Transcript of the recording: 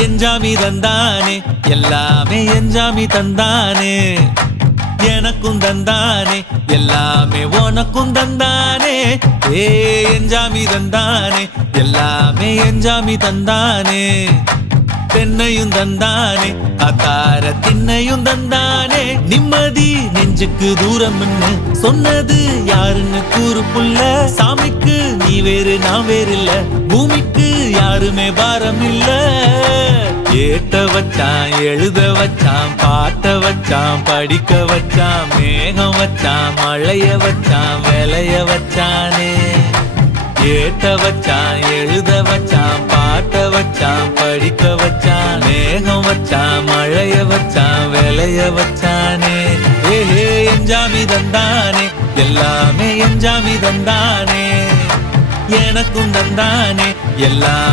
எஞ்சாமி தந்தானே எல்லாமே எஞ்சாமி தந்தானே எனக்கும் தந்தானே எல்லாமே உனக்கும் தந்தானே ஏ எஞ்சாமி தந்தானே எல்லாமே எஞ்சாமி தந்தானே தென்னையும் தந்தானே அத்தார திண்ணையும் தந்தானே நிம்மதி நெஞ்சுக்கு தூரம்னு சொன்னது யாருன்னு கூறு புள்ள சாமிக்கு நீ வேறு நான் வேறு இல்ல பூமிக்கு யாருமே பாரம் இல்ல ஏட்ட வச்சான் எழுத வச்சான் பாட்ட வச்சான் படிக்க வச்சான் மேகம் வச்சான் மழைய வச்சான் விளைய வச்சானே ஏட்ட வச்சான் எழுத வச்சான் பாட்ட வச்சான் படிக்க வச்சான் மேகம் வச்சான் மழைய வச்சான் விளைய வச்சானே ஏஹே எஞ்சாமி தந்தானே எல்லாமே எஞ்சாமி தந்தானே எனக்கும் தந்தானே எல்லாம்